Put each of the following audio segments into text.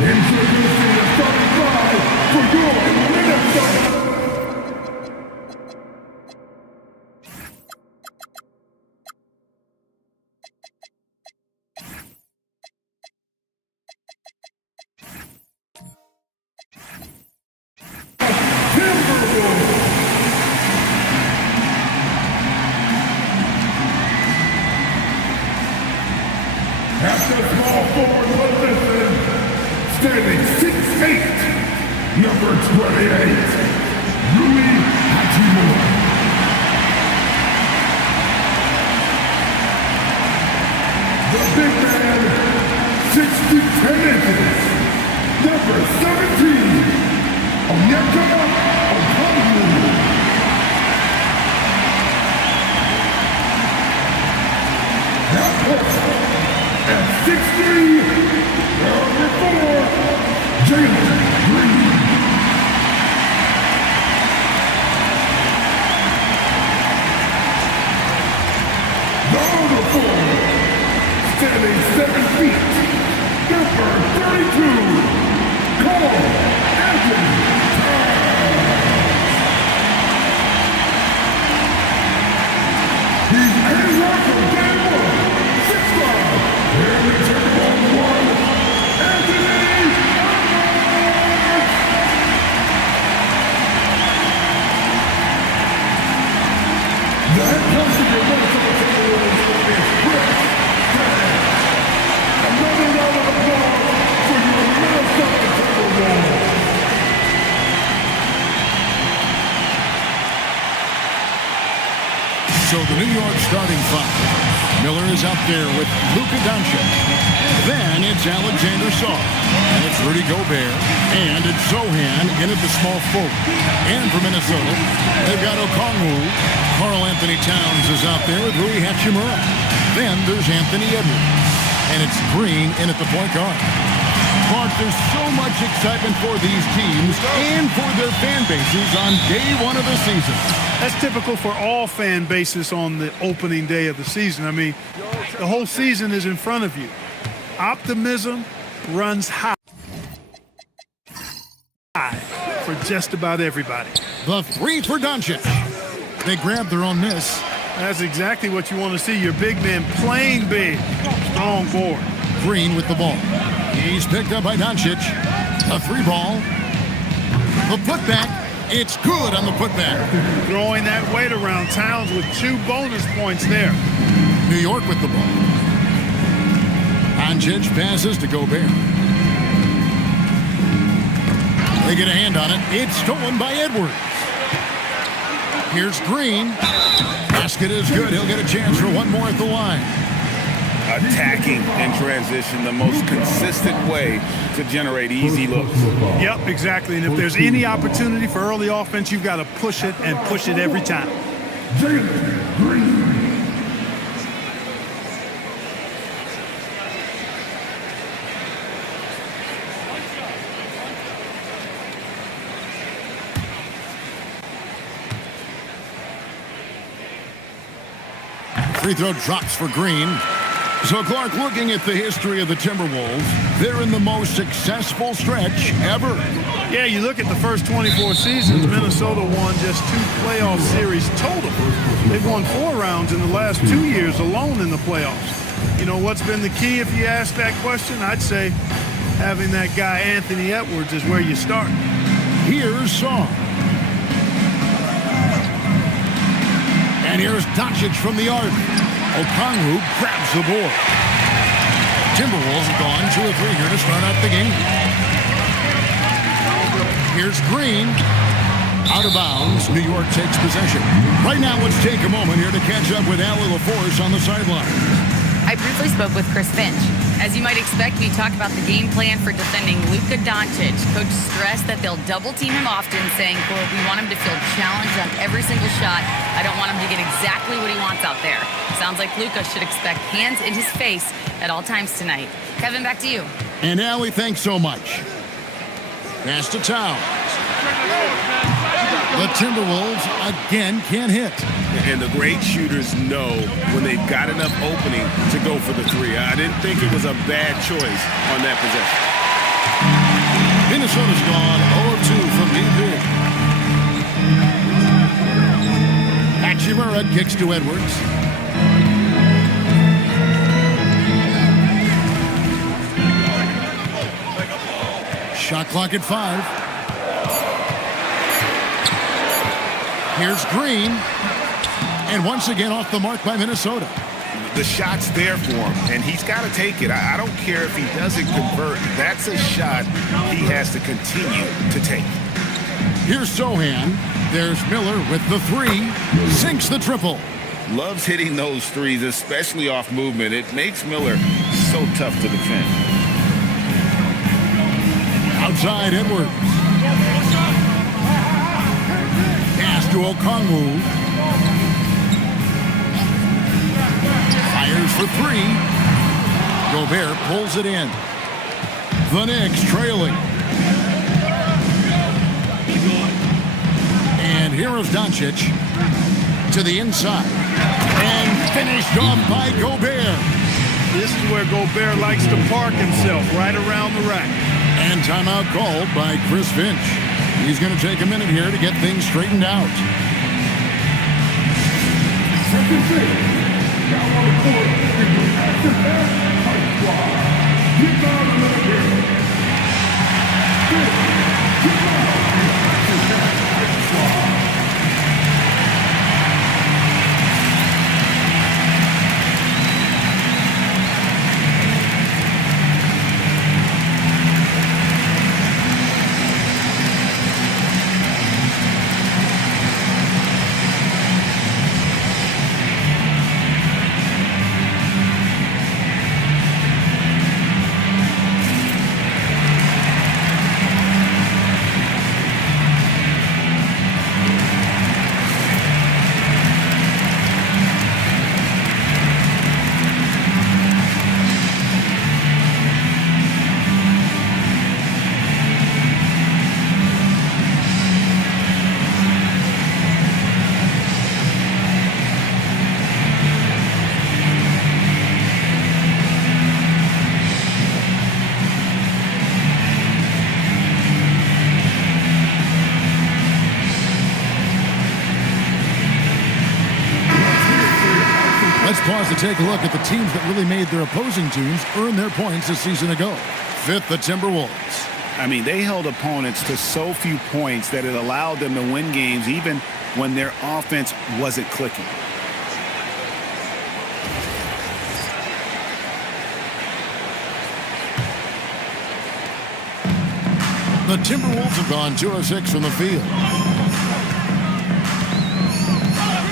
Introducing the starting five for your Minnesota. Timberwolves. At the small forward position, standing 6'8", number 28, Rui Hachimura. The big man, 6 feet 10 inches, number 17, Onyeka Okongwu. Now puts at 6'3", number 4, Jalen Green. Number 4, standing 7 feet, number 32, Cole Anthony Towns. He's A-Rock from game 1, 6'5", and the Timberwolves 1, Anthony Edwards. The head coach of your Minnesota Timberwolves is Chris Taylor. Another round of applause for your Minnesota Timberwolves. So the New York starting five. Miller is out there with Luka Doncic. Then it's Alexander Saw. And it's Rudy Gobert. And it's Zohan in at the small forward. And for Minnesota, they've got Okongwu. Karl Anthony Towns is out there with Rui Hachimura. Then there's Anthony Edwards. And it's Green in at the point guard. Clark, there's so much excitement for these teams and for their fan bases on day one of the season. That's typical for all fan bases on the opening day of the season. I mean, the whole season is in front of you. Optimism runs high for just about everybody. The three for Doncic. They grabbed their own miss. That's exactly what you want to see. Your big man playing big. Strong board. Green with the ball. He's picked up by Doncic. A three ball. The putback. It's good on the putback. Throwing that weight around. Towns with 2 bonus points there. New York with the ball. Doncic passes to Gobert. They get a hand on it. It's stolen by Edwards. Here's Green. Basket is good. He'll get a chance for one more at the line. Attacking in transition, the most consistent way to generate easy looks. Yep, exactly. And if there's any opportunity for early offense, you've got to push it and push it every time. Jalen Green. Free throw drops for Green. So, Clark, looking at the history of the Timberwolves, they're in the most successful stretch ever. Yeah, you look at the first 24 seasons, Minnesota won just 2 playoff series total. They've won 4 rounds in the last 2 years alone in the playoffs. You know what's been the key if you ask that question? I'd say having that guy Anthony Edwards is where you start. Here's Song. And here's Doncic from the arc. Okongwu grabs the board. Timberwolves have gone 2 of 3 here to start out the game. Here's Green. Out of bounds. New York takes possession. Right now, let's take a moment here to catch up with Allie LaForce on the sideline. I briefly spoke with Chris Finch. As you might expect, we talked about the game plan for defending Luka Doncic. Coach stressed that they'll double team him often, saying, quote, "We want him to feel challenged on every single shot. I don't want him to get exactly what he wants out there." Sounds like Luka should expect hands in his face at all times tonight. Kevin, back to you. And Allie, thanks so much. Pass to Towns. The Timberwolves again can't hit. And the great shooters know when they've got enough opening to go for the three. I didn't think it was a bad choice on that possession. Minnesota's gone 0 of 2 from deep. Hachimura kicks to Edwards. Shot clock at 5. Here's Green. And once again off the mark by Minnesota. The shot's there for him, and he's got to take it. I don't care if he doesn't convert. That's a shot he has to continue to take. Here's Sohan. There's Miller with the 3. Sinks the triple. Loves hitting those threes, especially off movement. It makes Miller so tough to defend. Outside Edwards. Pass to Okongwu. Fires for 3. Gobert pulls it in. The Knicks trailing. And here is Doncic to the inside. And finished off by Gobert. This is where Gobert likes to park himself, right around the rack. And timeout called by Chris Finch. He's going to take a minute here to get things straightened out. Second thing. Now on the court, the active high squad. Get down to the game. Get down to the active high squad. Let's pause to take a look at the teams that really made their opposing teams earn their points a season ago. Fifth, the Timberwolves. I mean, they held opponents to so few points that it allowed them to win games even when their offense wasn't clicking. The Timberwolves have gone 2 of 6 from the field.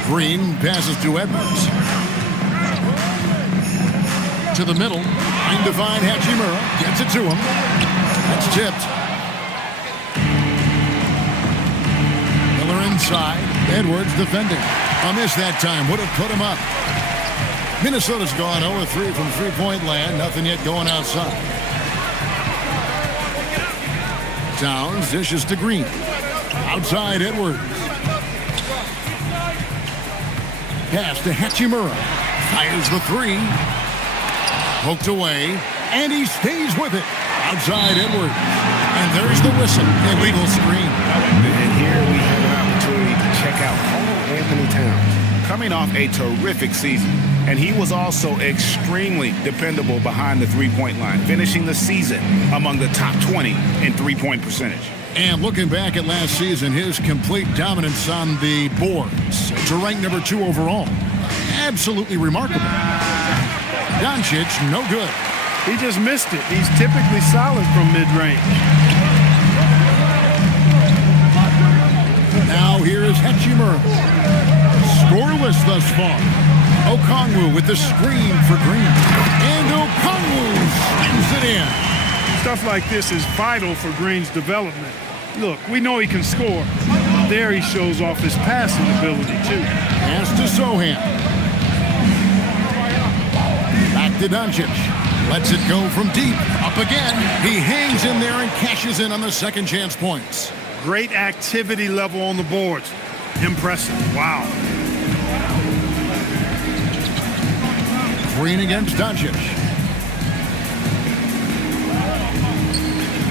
Green passes to Edwards. To the middle. Trying to find Hachimura. Gets it to him. That's tipped. Miller inside. Edwards defending. A miss that time. Would have put him up. Minnesota's gone 0 of 3 from three-point land. Nothing yet going outside. Towns dishes to Green. Outside Edwards. Pass to Hachimura. Fires the 3. Poked away. And he stays with it. Outside Edwards. And there's the whistle. Illegal screen. And here we have an opportunity to check out Anthony Towns. coming off a terrific season. And he was also extremely dependable behind the three-point line, finishing the season among the top 20 in three-point percentage. And looking back at last season, his complete dominance on the boards to rank number 2 overall. Absolutely remarkable. Doncic, no good. He just missed it. He's typically solid from mid-range. Now here is Hachimura. Scoreless thus far. Okongwu with the screen for Green. And Okongwu slams it in. Stuff like this is vital for Green's development. Look, we know he can score. There he shows off his passing ability, too. Pass to Sohan. Back to Doncic. Lets it go from deep. Up again. He hangs in there and cashes in on the second chance points. Great activity level on the boards. Impressive. Wow. Green against Doncic.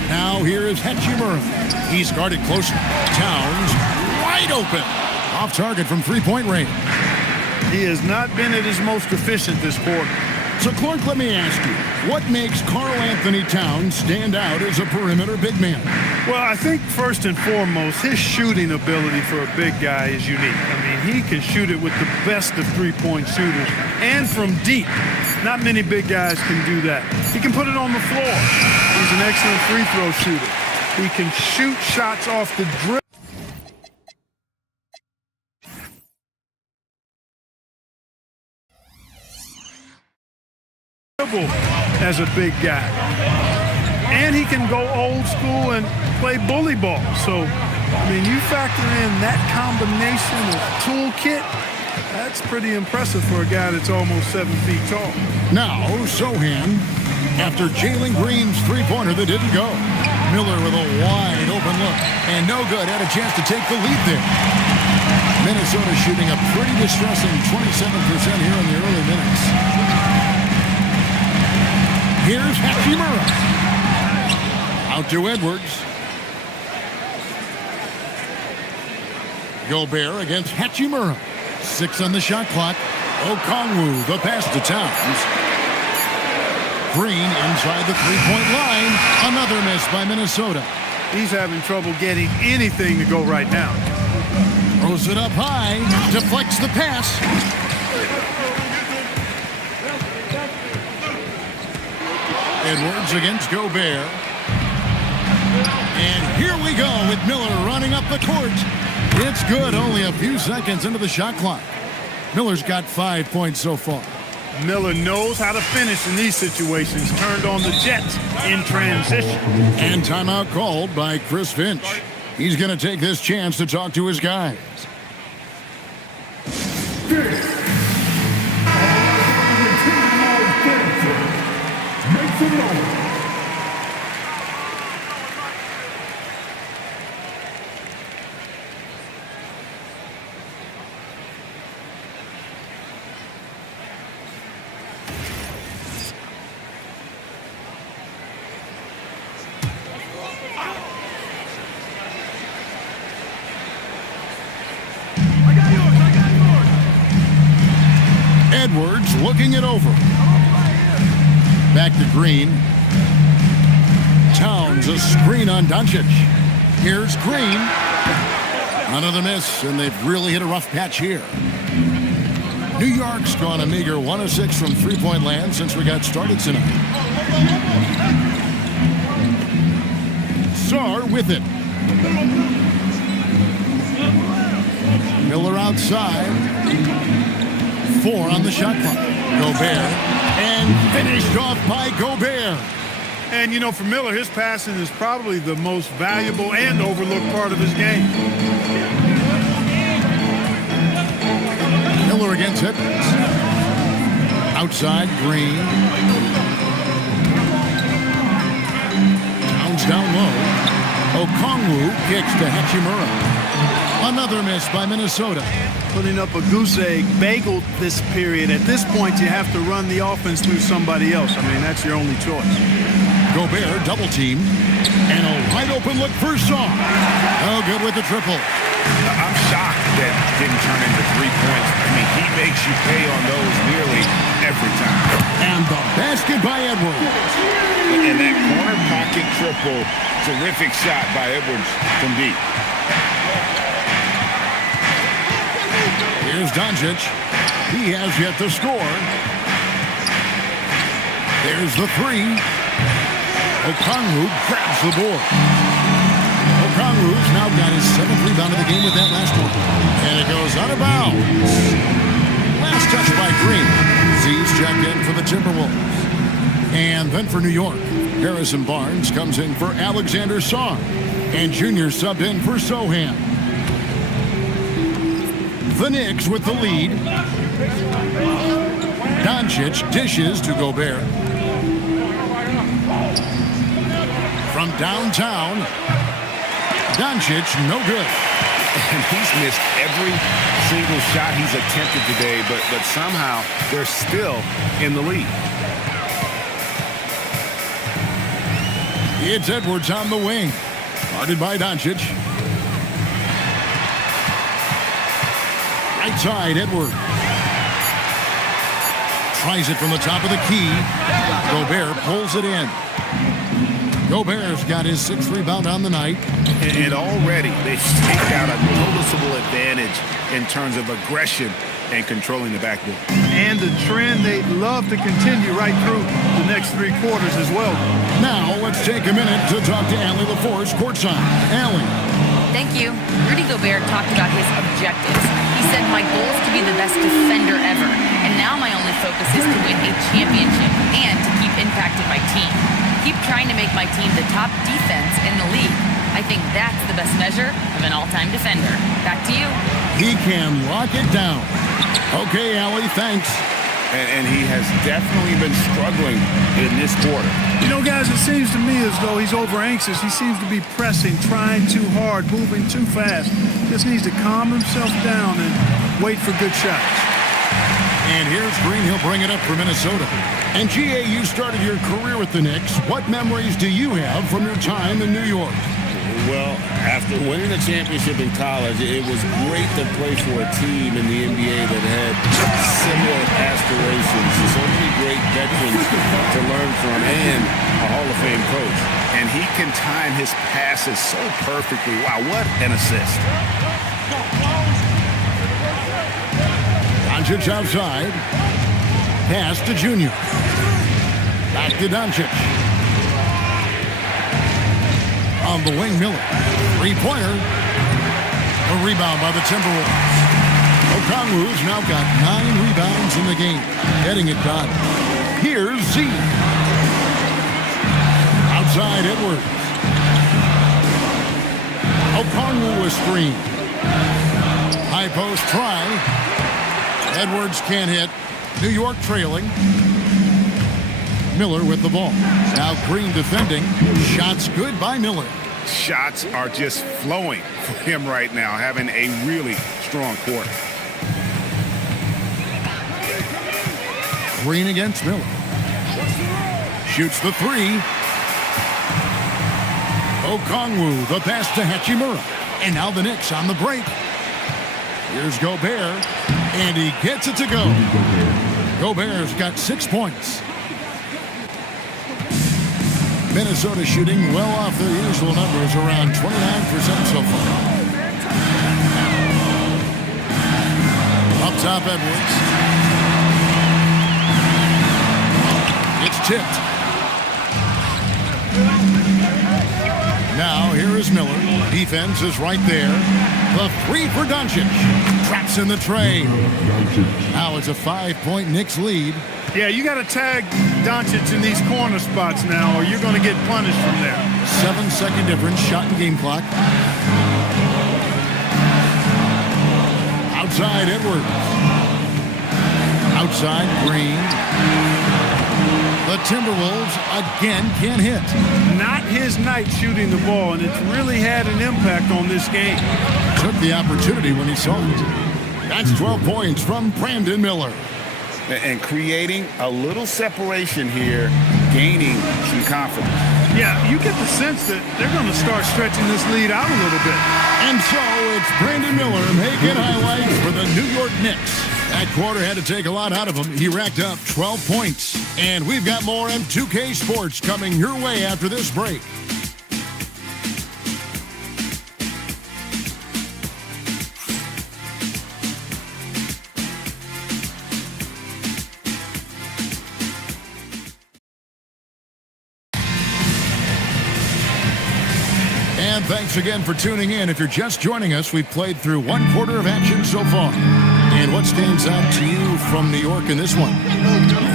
Now here is Hachimura. He's guarded closely. Towns wide open. Off target from three-point range. He has not been at his most efficient this quarter. So, Clark, let me ask you, what makes Karl Anthony Towns stand out as a perimeter big man? Well, I think first and foremost, his shooting ability for a big guy is unique. I mean, he can shoot it with the best of three-point shooters and from deep. Not many big guys can do that. He can put it on the floor. He's an excellent free throw shooter. He can shoot shots off the dribble. As a big guy. And he can go old school and play bully ball. So, I mean, you factor in that combination of toolkit, that's pretty impressive for a guy that's almost 7 feet tall. Now, Sohan, after Jalen Green's three-pointer that didn't go. Miller with a wide open look. And no good, had a chance to take the lead there. Minnesota shooting a pretty distressing 27% here in the early minutes. Here's Hachimura. Out to Edwards. Gobert against Hachimura. 6 on the shot clock. Okongwu, the pass to Towns. Green inside the three-point line. Another miss by Minnesota. He's having trouble getting anything to go right now. Throws it up high. Deflects the pass. Edwards against Gobert. And here we go with Miller running up the court. It's good, only a few seconds into the shot clock. Miller's got 5 points so far. Miller knows how to finish in these situations. Turned on the Jets in transition. And timeout called by Chris Finch. He's going to take this chance to talk to his guys. Make some noise. Edwards looking it over. Back to Green. Towns, a screen on Doncic. Here's Green. Another miss, and they've really hit a rough patch here. New York's gone a meager 1 of 6 from three-point land since we got started tonight. Sarr with it. Miller outside. 4 on the shot clock. Gobert. And finished off by Gobert. And, you know, for Miller, his passing is probably the most valuable and overlooked part of his game. Miller against Edwards. Outside, Green. Towns down low. Okongwu kicks to Hachimura. Another miss by Minnesota. Putting up a goose egg bagel this period. At this point, you have to run the offense through somebody else. I mean, that's your only choice. Gobert double team. And a wide open look for Sarr. Oh, good with the triple. I'm shocked that didn't turn into 3 points. I mean, makes you pay on those nearly every time. And the basket by Edwards. And that corner pocket triple, terrific shot by Edwards from deep. Here's Doncic. He has yet to score. There's the three. Okongwu grabs the board. Okongwu's now got his 7th rebound of the game with that last one. And it goes out of bounds. Last touch by Green. Z's checked in for the Timberwolves. And then for New York, Harrison Barnes comes in for Alexander Song. And Junior subbed in for Sohan. The Knicks with the lead. Doncic dishes to Gobert. From downtown, Doncic, no good. And he's missed every single shot he's attempted today, but somehow they're still in the lead. It's Edwards on the wing. Guarded by Doncic. Right side, Edwards. Tries it from the top of the key. Gobert pulls it in. Gobert's got his 6th rebound on the night. And already they've staked out a noticeable advantage in terms of aggression and controlling the backboard. And the trend they'd love to continue right through the next 3 quarters as well. Now let's take a minute to talk to Allie LaForce courtside. Allie. Thank you. Rudy Gobert talked about his objectives. He said, my goal is to be the best defender ever. And now my only focus is to win a championship and to keep impacting my team. Keep trying to make my team the top defense in the league. I think that's the best measure of an all-time defender. Back to you. He can lock it down. Okay, Allie, thanks. And he has definitely been struggling in this quarter. You know, guys, it seems to me as though he's over-anxious. He seems to be pressing, trying too hard, moving too fast. Just needs to calm himself down and wait for good shots. And here's Green. He'll bring it up for Minnesota. And GA, you started your career with the Knicks. What memories do you have from your time in New York? Well, after winning a championship in college, it was great to play for a team in the NBA that had similar aspirations. So many great veterans to learn from and a Hall of Fame coach. And he can time his passes so perfectly. Wow, what an assist. Doncic outside. Pass to Junior. Back to Doncic. On the wing, Miller. Three-pointer. A rebound by the Timberwolves. Okongwu's now got 9 rebounds in the game. Getting it done. Here's Z. Outside, Edwards. Okongwu a screen. High post try. Edwards can't hit. New York trailing. Miller with the ball. Now Green defending. Shots good by Miller. Shots are just flowing for him right now, having a really strong quarter. Green against Miller. Shoots the 3. Okongwu, the pass to Hachimura. And now the Knicks on the break. Here's Gobert. And he gets it to go. Gobert's got 6 points. Minnesota shooting well off their usual numbers, around 29% so far. Up top, Edwards. It's tipped. Now, here is Miller. Defense is right there. The 3 for Doncic. Traps in the tray. Now it's a 5-point Knicks lead. Yeah, you got to tag Doncic in these corner spots now, or you're going to get punished from there. 7-second difference, shot and game clock. Outside, Edwards. Outside, Green. The Timberwolves again can't hit. Not his night shooting the ball, and it's really had an impact on this game. Took the opportunity when he saw it. That's 12 points from Brandon Miller. And creating a little separation here, gaining some confidence. Yeah, you get the sense that they're going to start stretching this lead out a little bit. And so it's Brandon Miller making highlights for the New York Knicks. That quarter had to take a lot out of him. He racked up 12 points. And we've got more M2K Sports coming your way after this break. And thanks again for tuning in. If you're just joining us, we've played through one quarter of action so far. And what stands out to you from New York in this one?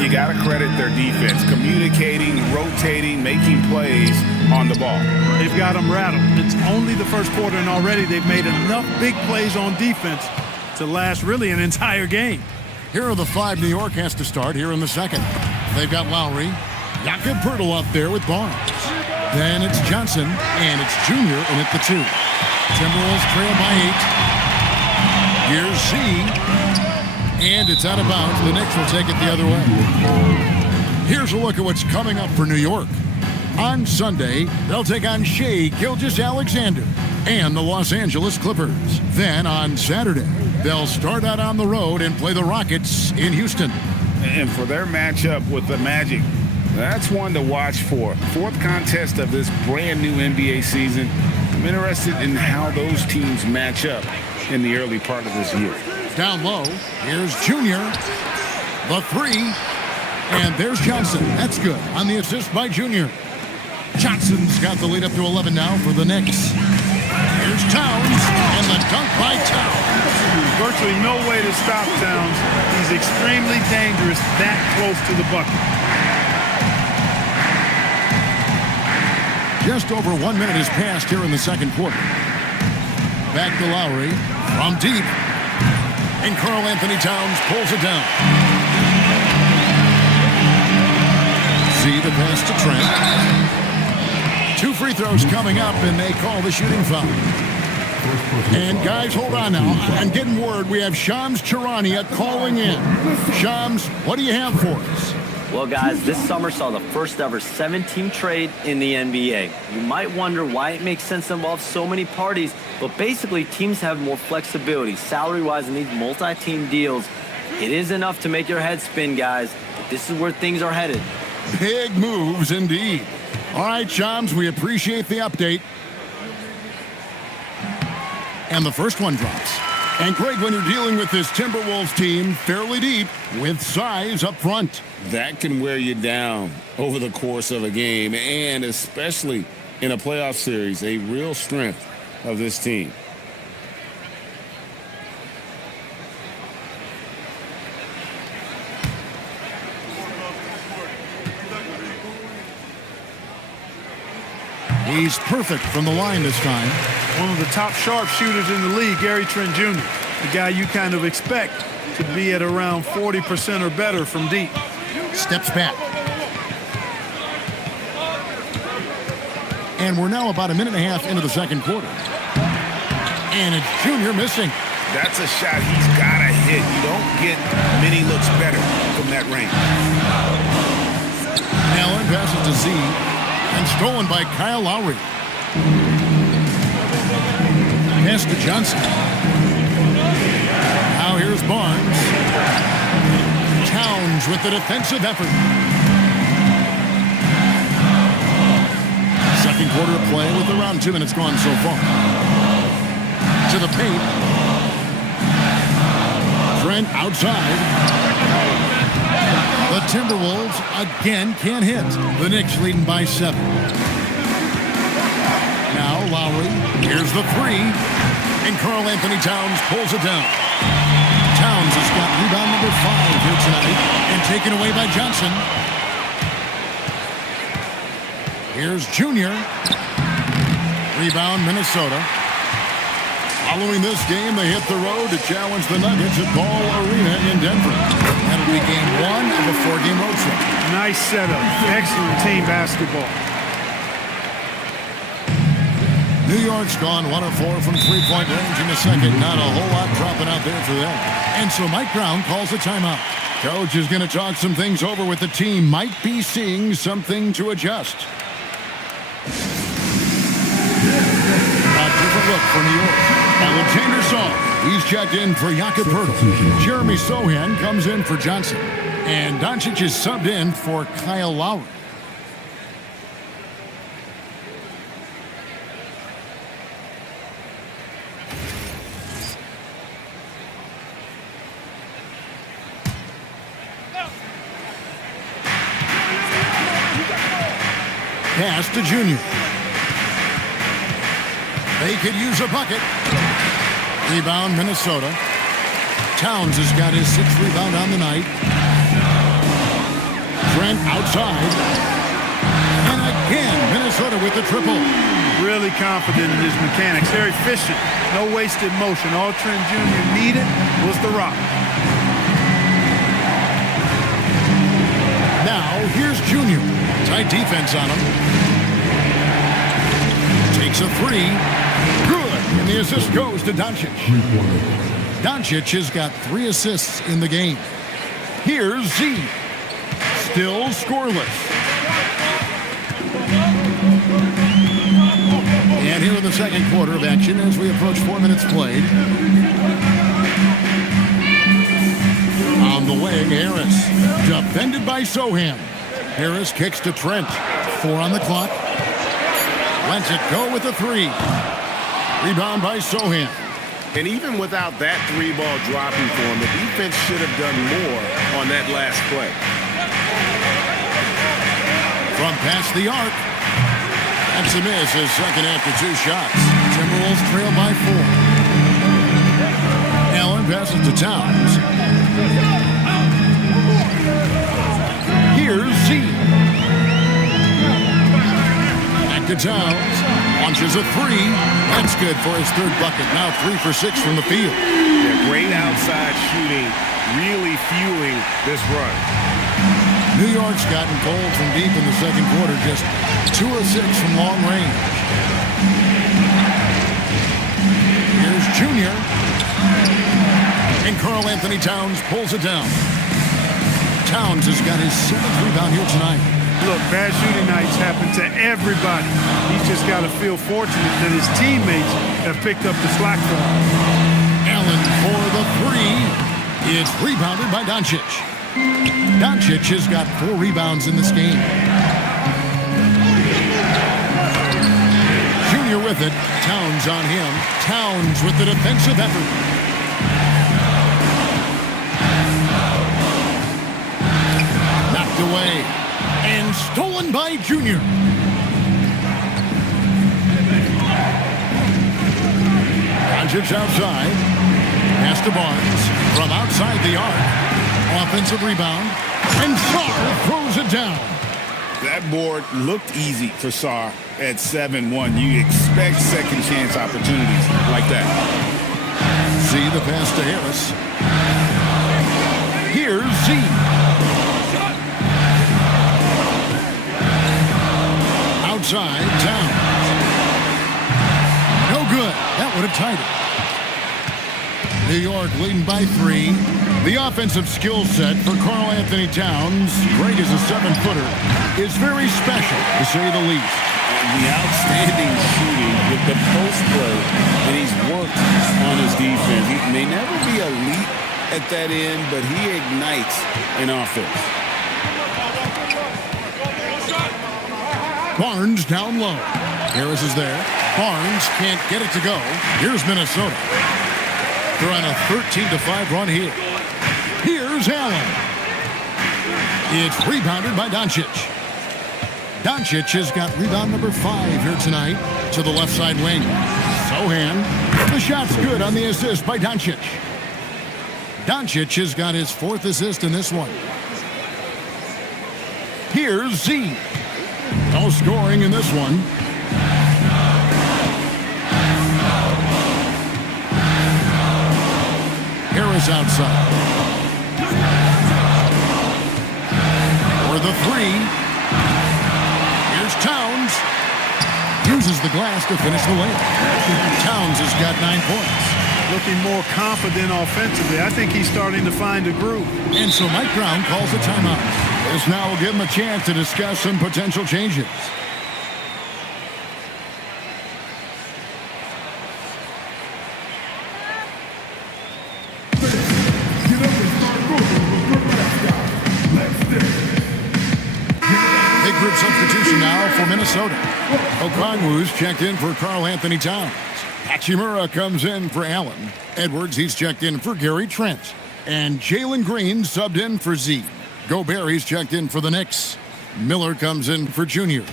You got to credit their defense, communicating, rotating, making plays on the ball. They've got them rattled. It's only the first quarter, and already they've made enough big plays on defense to last really an entire game. Here are the 5 New York has to start here in the second. They've got Lowry, Jakob Poeltl up there with Barnes. Then it's Johnson, and it's Junior in at the 2. Timberwolves trail by 8. Here's Z, and it's out of bounds. The Knicks will take it the other way. Here's a look at what's coming up for New York. On Sunday, they'll take on Shai Gilgeous-Alexander and the Los Angeles Clippers. Then on Saturday, they'll start out on the road and play the Rockets in Houston. And for their matchup with the Magic, that's one to watch for. 4th contest of this brand new NBA season. I'm interested in how those teams match up in the early part of this year. Down low, here's Junior. The 3, and there's Johnson. That's good on the assist by Junior. Johnson's got the lead up to 11 now for the Knicks. Here's Towns, and the dunk by Towns. Virtually no way to stop Towns. He's extremely dangerous that close to the bucket. Just over 1 minute has passed here in the second quarter. Back to Lowry from deep. And Karl Anthony Towns pulls it down. See the pass to Trent. 2 free throws coming up, and they call the shooting foul. And guys, hold on now. I'm getting word we have Shams Charania calling in. Shams, what do you have for us? Well, guys, this summer saw the first ever 7-team trade in the NBA. You might wonder why it makes sense to involve so many parties, but basically teams have more flexibility salary-wise in these multi-team deals. It is enough to make your head spin, guys, but this is where things are headed. Big moves indeed. All right, Shams, we appreciate the update. And the first one drops. And Greg, when you're dealing with this Timberwolves team fairly deep with size up front, That can wear you down over the course of a game, and especially in a playoff series, a real strength of this team. he's perfect from the line this time. One of the top sharpshooters in the league, Gary Trent Jr., the guy you kind of expect to be at around 40% or better from deep. Steps back. And we're now about a minute and a half into the second quarter. And it's Junior missing. That's a shot he's got to hit. You don't get many looks better from that range. Allen passes to Z. And stolen by Kyle Lowry. Pass to Johnson. Now here's Barnes. Towns with the defensive effort. Second quarter of play with around 2 minutes gone so far. To the paint. Trent outside. The Timberwolves again can't hit. The Knicks leading by 7. Now Lowry. Here's the 3. And Karl Anthony Towns pulls it down. Towns has got rebound number 5 here tonight and taken away by Johnson. Here's Junior. Rebound Minnesota. Following this game, they hit the road to challenge the Nuggets at Ball Arena in Denver. That'll be game 1 of a 4-game road trip. Nice setup. Excellent team basketball. New York's gone 1 of 4 from three-point range in the second. Not a whole lot dropping out there for them. And so Mike Brown calls a timeout. Coach is going to talk some things over with the team. Might be seeing something to adjust. A different look for New York. Alexander Song. He's checked in for Jakob Poeltl. Jeremy Sohan comes in for Johnson. And Doncic is subbed in for Kyle Lowry. Pass to Junior. They could use a bucket. Rebound, Minnesota. Towns has got his 6th rebound on the night. Trent outside. And again, Minnesota with the triple. Really confident in his mechanics. Very efficient. No wasted motion. All Trent Jr. needed was the rock. Now, here's Junior. Tight defense on him. Takes a 3. Good. And the assist goes to Doncic. Doncic has got 3 assists in the game. Here's Z. Still scoreless. And here in the second quarter of action as we approach 4 minutes played. On the wing, Harris. Defended by Sohan. Harris kicks to Trent. 4 on the clock. Lets it go with a 3. Rebound by Sohan. And even without that 3-ball dropping for him, the defense should have done more on that last play. From past the arc. That's a miss, his second after 2 shots. Timberwolves trail by 4. Allen passes to Towns. Here's Z. Back to Towns. Launches a 3. That's good for his 3rd bucket. Now 3 for 6 from the field. Yeah, great outside shooting, really fueling this run. New York's gotten cold from deep in the second quarter. Just 2 of 6 from long range. Here's Junior. And Karl Anthony Towns pulls it down. Towns has got his 7th rebound here tonight. Look, bad shooting nights happen to everybody. He's just got to feel fortunate that his teammates have picked up the slack for him. Allen for the 3. It's rebounded by Doncic. Doncic has got 4 rebounds in this game. Junior with it. Towns on him. Towns with the defensive effort. Knocked away. And stolen by Junior. Doncic outside. Pass to Barnes. From outside the arc. Offensive rebound. And Sarr throws it down. That board looked easy for Sarr at 7-1. You expect second chance opportunities like that. See the pass to Harris. Here's Z. Outside, Towns. No good. That would have tied it. New York leading by 3. The offensive skill set for Karl Anthony Towns, great as a 7-footer, is very special, to say the least. And the outstanding shooting with the post play, and he's worked on his defense. He may never be elite at that end, but he ignites an offense. Barnes down low. Harris is there. Barnes can't get it to go. Here's Minnesota. They're on a 13-5 run here. Here's Allen. It's rebounded by Doncic. Doncic has got rebound number 5 here tonight to the left side wing. Sohan. The shot's good on the assist by Doncic. Doncic has got his 4th assist in this one. Here's Z. No scoring in this one. Harris outside. For the 3. Here's Towns. Uses the glass to finish the layup. Towns has got 9 points. Looking more confident offensively. I think he's starting to find a groove. And so Mike Brown calls a timeout. This now will give him a chance to discuss some potential changes. now for Minnesota. Okongwu's checked in for Karl Anthony Towns. Hachimura comes in for Allen. Edwards, he's checked in for Gary Trent. And Jalen Green subbed in for Z. Gobert, he's checked in for the Knicks. Miller comes in for Junior.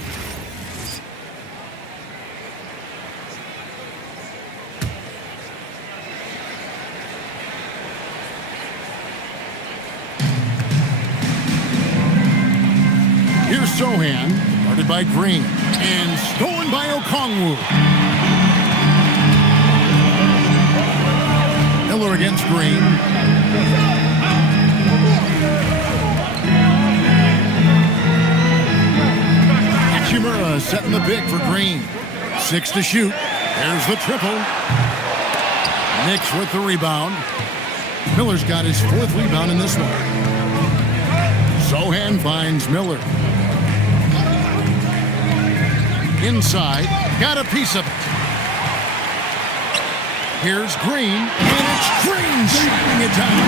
Here's Sohan, guarded by Green, and stolen by Okongwu. Miller against Green. Hachimura setting the pick for Green. 6 to shoot. There's the triple. Knicks with the rebound. Miller's got his 4th rebound in this one. Sohan finds Miller. Inside, got a piece of it. Here's Green, and it's Green shooting it down.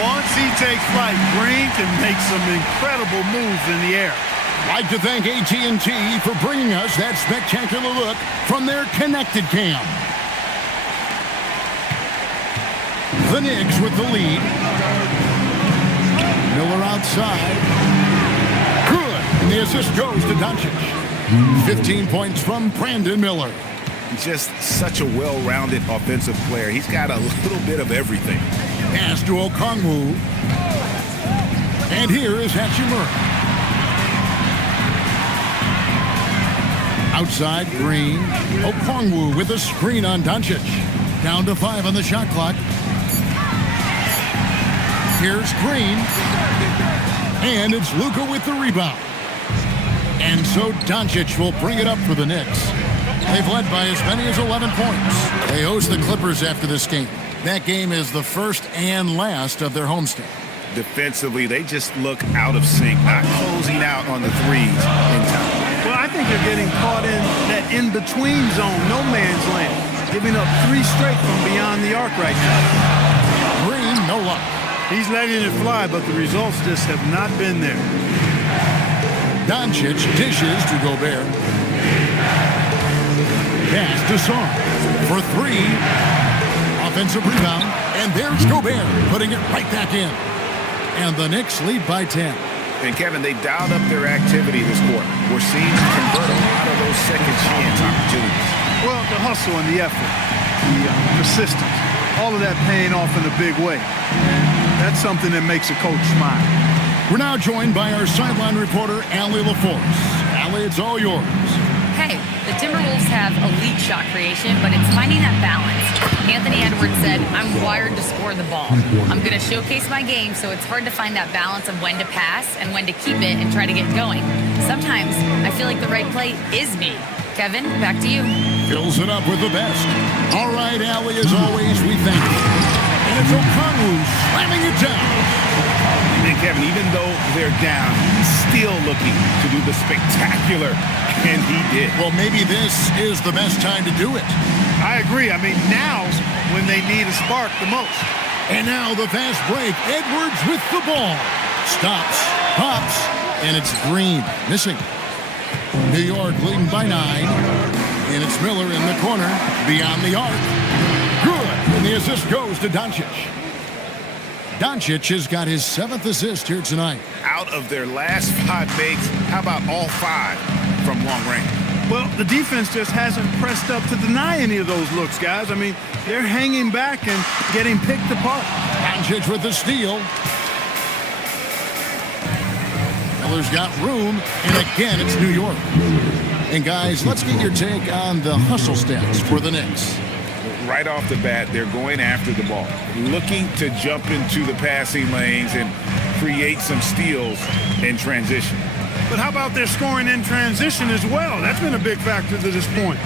Once he takes flight, Green can make some incredible moves in the air. Like to thank AT&T for bringing us that spectacular look from their connected cam. The Knicks with the lead. Miller outside. Good, and the assist goes to Doncic. 15 points from Brandon Miller. Just such a well-rounded offensive player. He's got a little bit of everything. Pass to Okongwu. And here is Hachimura. Outside, Green. Okongwu with a screen on Doncic. Down to 5 on the shot clock. Here's Green. And it's Luka with the rebound. And so Doncic will bring it up for the Knicks. They've led by as many as 11 points. They host the Clippers after this game. That game is the first and last of their homestand. Defensively, they just look out of sync, not closing out on the threes in time. Well, I think they're getting caught in that in-between zone, no man's land, giving up 3 straight from beyond the arc right now. Green, no luck. He's letting it fly, but the results just have not been there. Doncic dishes to Gobert. Pass to Song for 3. Offensive rebound, and there's Gobert putting it right back in. And the Knicks lead by 10. And Kevin, they dialed up their activity this quarter. We're seeing them convert a lot of those second chance opportunities. Well, the hustle and the effort, the persistence, all of that paying off in a big way. That's something that makes a coach smile. We're now joined by our sideline reporter, Allie LaForce. Allie, it's all yours. Hey, the Timberwolves have elite shot creation, but it's finding that balance. Anthony Edwards said, I'm wired to score the ball. I'm going to showcase my game, so it's hard to find that balance of when to pass and when to keep it and try to get going. Sometimes I feel like the right play is me. Kevin, back to you. Fills it up with the best. All right, Allie, as always, we thank you. And it's Okongwu slamming it down. And Kevin, even though they're down, he's still looking to do the spectacular, and he did. Well, maybe this is the best time to do it. I agree. I mean, now's when they need a spark the most. And now the fast break. Edwards with the ball. Stops, pops, and it's Green missing. New York leading by 9. And it's Miller in the corner, beyond the arc. Good, and the assist goes to Doncic. Doncic has got his 7th assist here tonight. Out of their last 5 makes, how about all 5 from long range? Well, the defense just hasn't pressed up to deny any of those looks, guys. I mean, they're hanging back and getting picked apart. Doncic with the steal. Miller's got room, and again, it's New York. And guys, let's get your take on the hustle stats for the Knicks. Right off the bat, they're going after the ball, looking to jump into the passing lanes and create some steals in transition. But how about their scoring in transition as well? That's been a big factor to this point.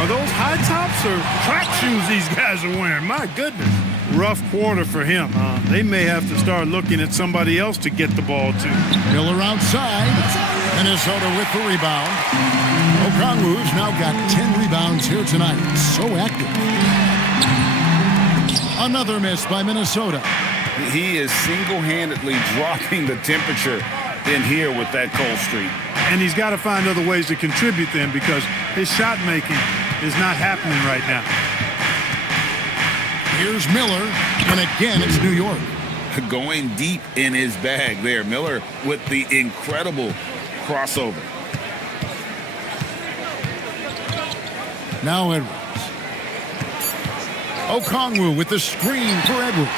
Are those high tops or track shoes these guys are wearing? My goodness. Rough quarter for him. They may have to start looking at somebody else to get the ball to. Miller outside. Minnesota with the rebound. Okongwu's now got 10 rebounds here tonight. So active. Another miss by Minnesota. He is single-handedly dropping the temperature in here with that cold streak. And he's got to find other ways to contribute then, because his shot making is not happening right now. Here's Miller, and again it's New York. Going deep in his bag there. Miller with the incredible crossover. Now Edwards. Okongwu with the screen for Edwards.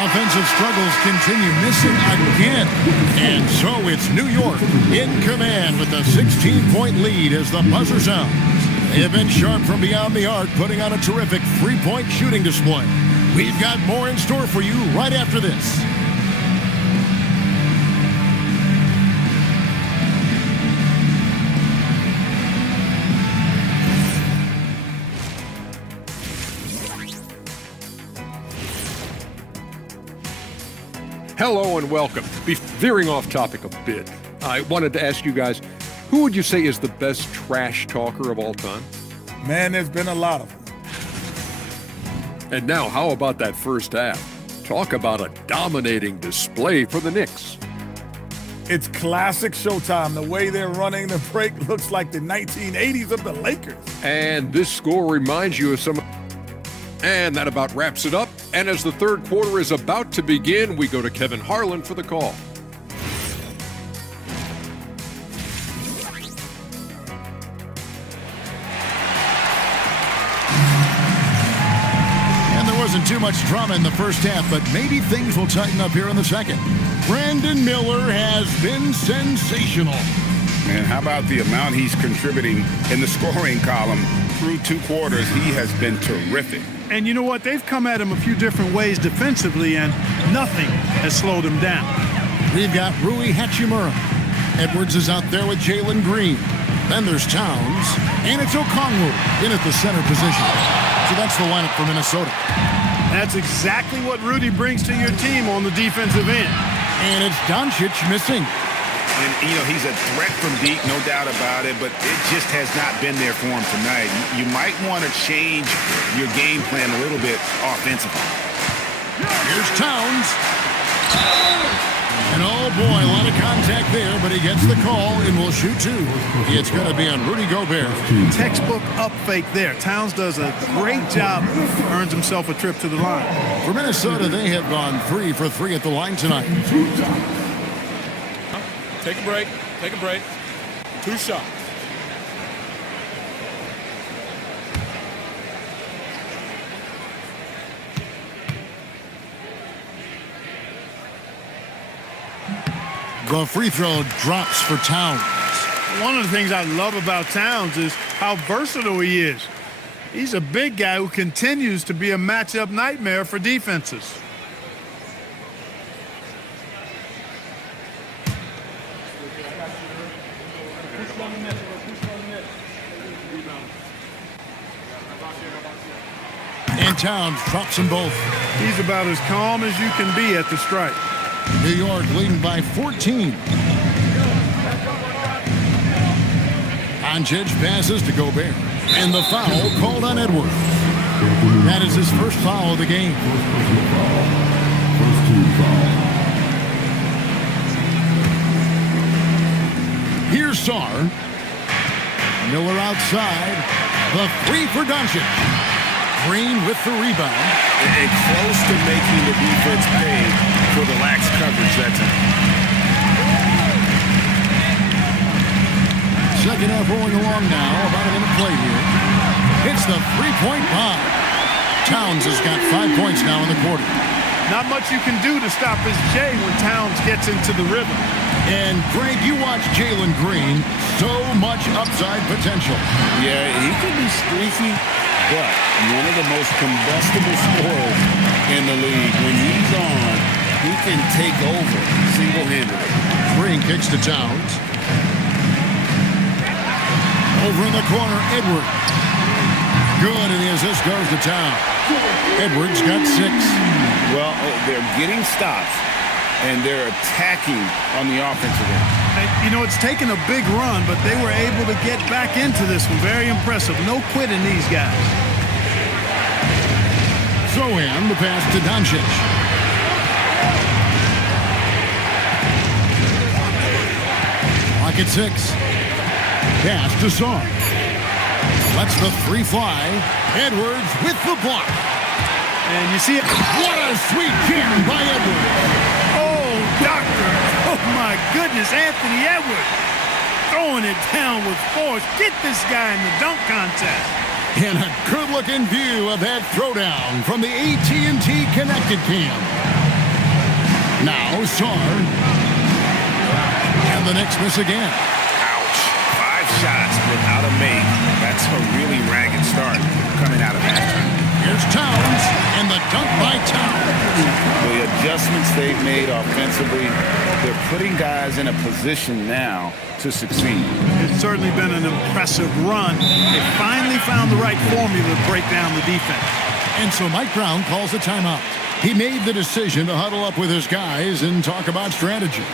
Offensive struggles continue, missing again. And so it's New York in command with a 16-point lead as the buzzer sounds. They have been sharp from beyond the arc, putting on a terrific three-point shooting display. We've got more in store for you right after this. Hello and welcome. Veering off topic a bit, I wanted to ask you guys, who would you say is the best trash talker of all time? Man, there's been a lot of them. And now, how about that first half? Talk about a dominating display for the Knicks. It's classic Showtime. The way they're running the break looks like the 1980s of the Lakers. And this score reminds you of some... And that about wraps it up. And as the third quarter is about to begin, we go to Kevin Harlan for the call. Wasn't too much drama in the first half, but maybe things will tighten up here in the second. Brandon Miller has been sensational. And how about the amount he's contributing in the scoring column through two quarters? He has been terrific. And you know what? They've come at him a few different ways defensively, and nothing has slowed him down. We've got Rui Hachimura. Edwards is out there with Jalen Green. Then there's Towns, and it's Okongwu in at the center position. So that's the lineup for Minnesota. That's exactly what Rudy brings to your team on the defensive end. And it's Doncic missing. And, you know, he's a threat from deep, no doubt about it, but it just has not been there for him tonight. You might want to change your game plan a little bit offensively. Here's Towns. And oh boy, a lot of contact there, but he gets the call and will shoot two. It's going to be on Rudy Gobert. Textbook up fake there. Towns does a great job, earns himself a trip to the line. For Minnesota, they have gone 3 for 3 at the line tonight. Take a break. Take a break. 2 shots. The free throw drops for Towns. One of the things I love about Towns is how versatile he is. He's a big guy who continues to be a matchup nightmare for defenses. And Towns drops them both. He's about as calm as you can be at the stripe. New York leading by 14. Doncic passes to Gobert. And the foul called on Edwards. That is his first foul of the game. Here's Sarr. Miller outside. The three for Doncic. Green with the rebound. And close to making the defense pay for the lax coverage that time. Second half rolling along now. About a minute play here. Hits the three-point bomb. Towns has got 5 points now in the quarter. Not much you can do to stop his J when Towns gets into the rhythm. And Greg, you watch Jalen Green. So much upside potential. Yeah, he can be streaky, but one of the most combustible scorers in the league. When he's on, he can take over single-handedly. Green kicks to Towns. Over in the corner, Edwards. Good, and the assist goes to Towns. Edwards got 6. Well, they're getting stops, and they're attacking on the offensive end. You know, it's taken a big run, but they were able to get back into this one. Very impressive. No quitting these guys. Zohan, the pass to Doncic. make it 6. Pass to Song. Lets the 3 fly. Edwards with the block. And you see it. What a sweet jam by Edwards. Oh, doctor. Oh, my goodness. Anthony Edwards throwing it down with force. Get this guy in the dunk contest. And a good-looking view of that throwdown from the AT&T Connected Cam. Now, Sar. And the Knicks miss again. Ouch. 5 shots without a make. That's a really ragged start coming out of halftime. Here's Towns, and the dunk by Towns. The adjustments they've made offensively, they're putting guys in a position now to succeed. It's certainly been an impressive run. They finally found the right formula to break down the defense. And so Mike Brown calls a timeout. He made the decision to huddle up with his guys and talk about strategy.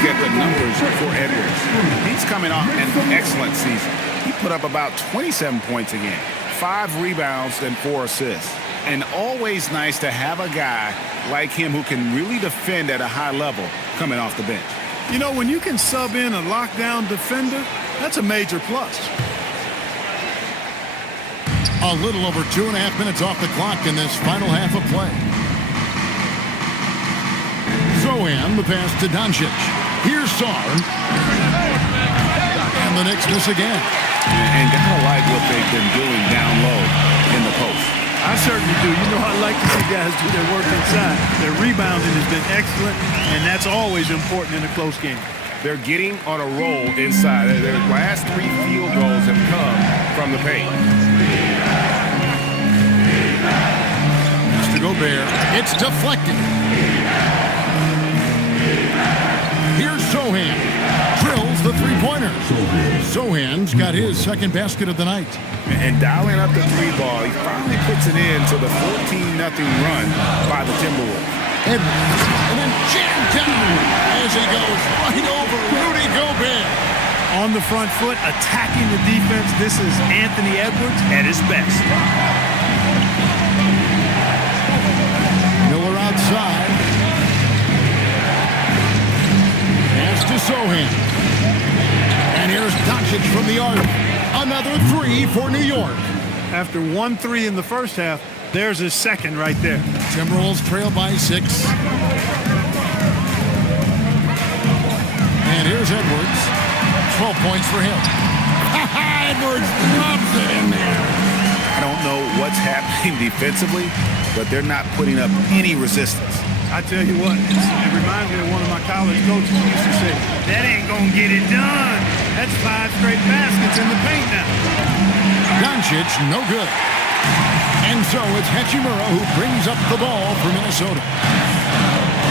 Get the numbers for Edwards. He's coming off an excellent season. He put up about 27 points a game, 5 rebounds and 4 assists. And always nice to have a guy like him who can really defend at a high level coming off the bench. You know, when you can sub in a lockdown defender, that's a major plus. A little over 2.5 minutes off the clock in this final half of play. Zohan, the pass to Doncic. Here's Sar. And the Knicks miss again. And gotta like what they've been doing down low in the post. I certainly do. You know, I like to see guys do their work inside. Their rebounding has been excellent, and that's always important in a close game. They're getting on a roll inside. Their last 3 field goals have come from the paint. Mr. Gobert. It's deflected. Here's Zohan. Drills the 3-pointer. Zohan's got his second basket of the night. And dialing up the 3 ball, he finally puts it into the 14-0 run by the Timberwolves. Edwards, and then jammed down as he goes right over Rudy Gobert. On the front foot, attacking the defense, this is Anthony Edwards at his best. Miller outside. Pass to Zohan. And here's Doncic from the arc. Another 3 for New York. After 1-3 in the first half, there's his second right there. Timberwolves trail by 6. And here's Edwards. 12 points for him. Edwards loves it in there. I don't know what's happening defensively, but they're not putting up any resistance. I tell you what, it reminds me of one of my college coaches who used to say, that ain't gonna get it done. That's 5 straight baskets in the paint now. Doncic, no good. And so it's Hachimura who brings up the ball for Minnesota.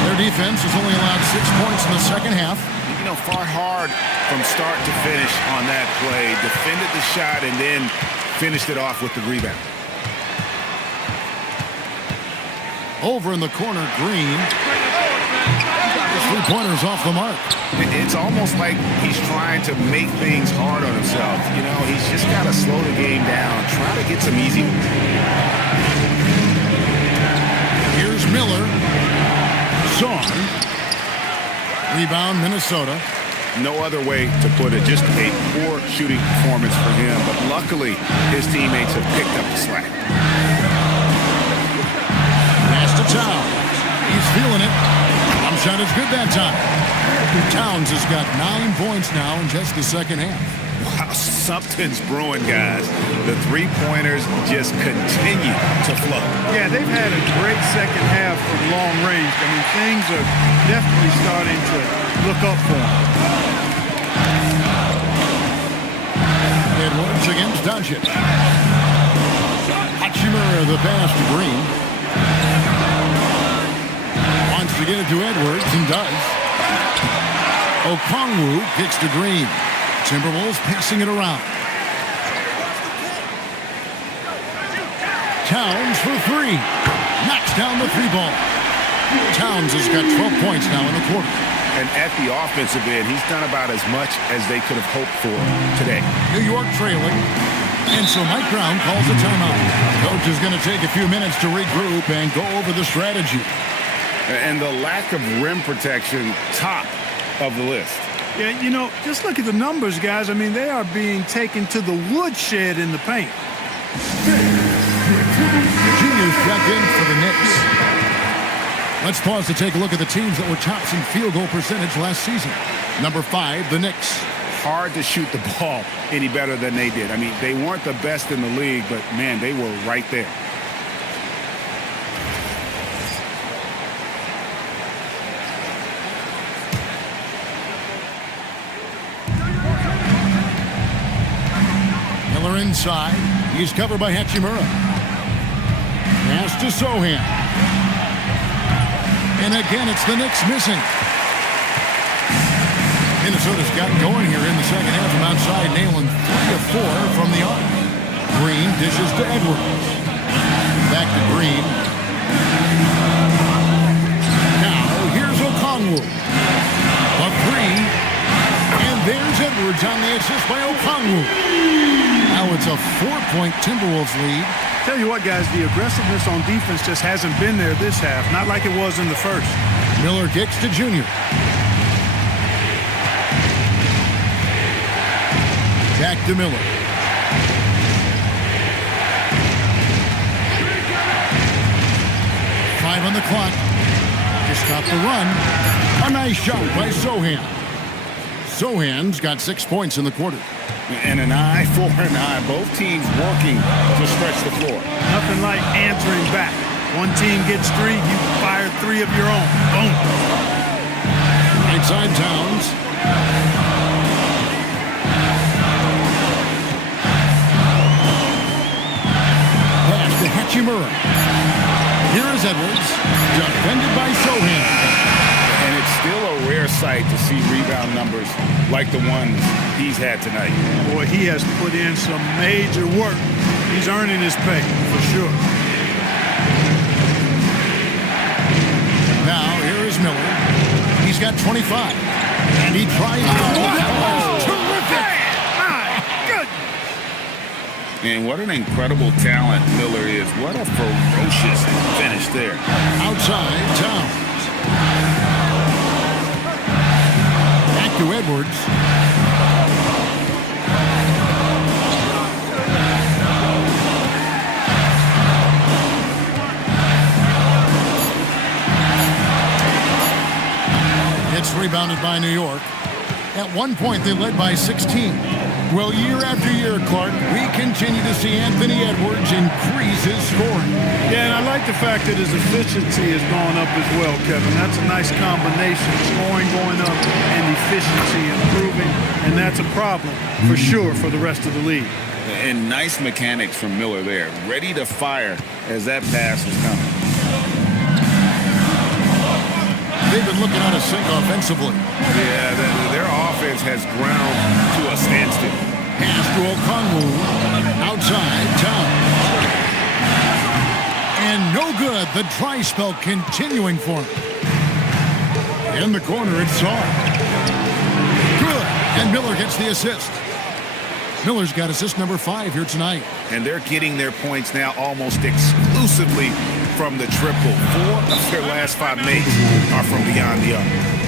Their defense has only allowed 6 points in the second half. You know, fought hard from start to finish on that play, defended the shot, and then finished it off with the rebound. Over in the corner, Green. The 3-pointer's off the mark. It's almost like he's trying to make things hard on himself. You know, he's just got to slow the game down, try to get some easy ones. Miller. Song. Rebound, Minnesota. No other way to put it. Just a poor shooting performance for him. But luckily, his teammates have picked up the slack. Pass to Towns. He's feeling it. Jump shot is good that time. Towns has got 9 points now in just the second half. Wow, something's brewing, guys. The three-pointers just continue to flow. Yeah, they've had a great second half from long range. I mean, things are definitely starting to look up for them. Edwards against Doncic. Hachimura the pass to Green. Wants to get it to Edwards and does. Okongwu kicks to Green. Timberwolves passing it around. Towns for 3. Knocks down the 3 ball. Towns has got 12 points now in the quarter. And at the offensive end, he's done about as much as they could have hoped for today. New York trailing. And so Mike Brown calls a timeout. Coach is going to take a few minutes to regroup and go over the strategy. And the lack of rim protection, top of the list. Yeah, you know, just look at the numbers, guys. I mean, they are being taken to the woodshed in the paint. Junior's checked in for the Knicks. Let's pause to take a look at the teams that were tops in field goal percentage last season. Number 5, the Knicks. Hard to shoot the ball any better than they did. I mean, they weren't the best in the league, but, man, they were right there. Miller inside. He's covered by Hachimura. Pass to Sohan. And again, it's the Knicks missing. Minnesota's got going here in the second half from outside, nailing 3 of 4 from the arc. Green dishes to Edwards. Back to Green. Now, here's Okongwu. A 3. And there's Edwards on the assist by Okongwu. Now it's a 4-point Timberwolves lead. Tell you what, guys, the aggressiveness on defense just hasn't been there this half. Not like it was in the first. Miller kicks to Junior. Back to Miller. Five on the clock. Just stop the run. A nice shot by Sohan. Sohan's got 6 points in the quarter. And an eye for an eye. Both teams working to stretch the floor. Nothing like answering back. One team gets 3, you fire 3 of your own. Boom. Right side Towns. Pass to Hachimura. Here is Edwards. Defended by Sohan. And it's still a rare sight to see rebound numbers like the ones he's had tonight. Boy, he has put in some major work. He's earning his pay, for sure. Now, here is Miller. He's got 25. And he tries to... That was terrific! My goodness! And what an incredible talent Miller is. What a ferocious finish there. Outside, Towns. Back to Edwards. It's rebounded by New York. At one point, they led by 16. Well, year after year, Clark, we continue to see Anthony Edwards increase his scoring. Yeah, and I like the fact that his efficiency has gone up as well, Kevin. That's a nice combination. Scoring going up and efficiency improving, and that's a problem for sure for the rest of the league. And nice mechanics from Miller there. Ready to fire as that pass is coming. They've been looking out of sync offensively. Yeah, their offense has ground to a standstill. Pass to Okongwu. Outside, Towns. And no good. The dry spell continuing for him. In the corner, it's Saw. Good. And Miller gets the assist. Miller's got assist number 5 here tonight. And they're getting their points now almost exclusively from the triple. 4 of their last 5 makes are from beyond the arc.